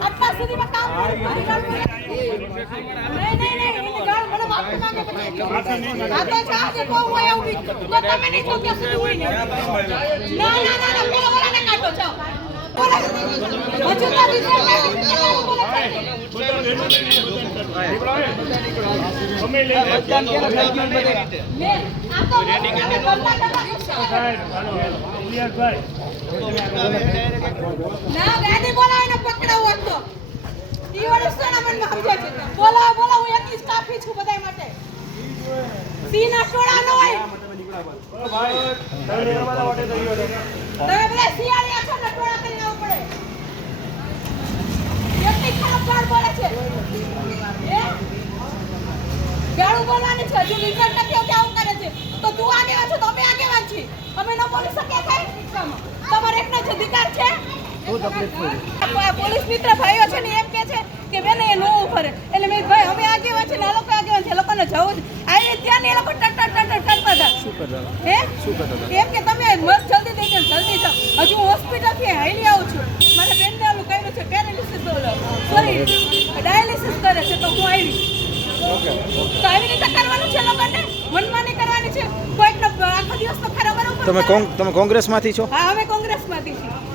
આટલા સુધીમાં કામ નહીં એને ગાળ મને માફી માંગે પછી આ તો ચાહે બહુ હોય ઉભી તો તમે નહીં તો કે સુધી હોય ને ના પેલા વાળાને કાઢો જાઓ મજૂરતા દીધો અમે લઈ મતદાન કેને થઈ ગયું બધે લે આ તો ના ગાડી બોલાવીને પકડાવો તો ઈ વાળું સોના મનમાં સમજે છે બોલાવો હું એક જ કાફી છું બધાય માટે સીના ટોળા ન હોય ભાઈ તમે બધા વાટે થઈ ગયો તમે બધા સિયાળિયા છો ને ટોળા કરીને આવવું પડે એટલી ખરાબ ગાળ બોલે છે હે ગાળું બોલવાની છે હજુ રિઝલ્ટ નથી આવતું આવું કરે છે તો તું આગેવાન છો તો અમે આગેવાન છીએ અમે ન બોલી શકીએ કઈ તમારે એકનો જ અધિકાર છે પોલીસ મિત્ર ભાઈઓ છે ને એમ કે છે કે બેન એ નો ઉભરે એટલે મેં ભાઈ અમે આગેવાન છે ને આ લોકો આગેવાન છે લોકોને જવું આવી ત્યાં ને એ લોકો ટટ શું કરતા હે શું કરતા એમ કે તમે મત જલ્દી દેજો જલ્દી જાઓ હજુ હું હોસ્પિટલ થી હાઈલી આવું છું મારા બેનને આલું કર્યું છે પેરાલિસિસ સોરી ડાયાલિસિસ કરે છે તો હું આવી તો આવી રીતે કરવાનું છે લોકોને મનમાની કરવાની છે કોઈકનો આખો દિવસ તો ખરાબ બરોબર તમે કોંગ્રેસમાંથી છો? હા અમે કોંગ્રેસમાંથી છીએ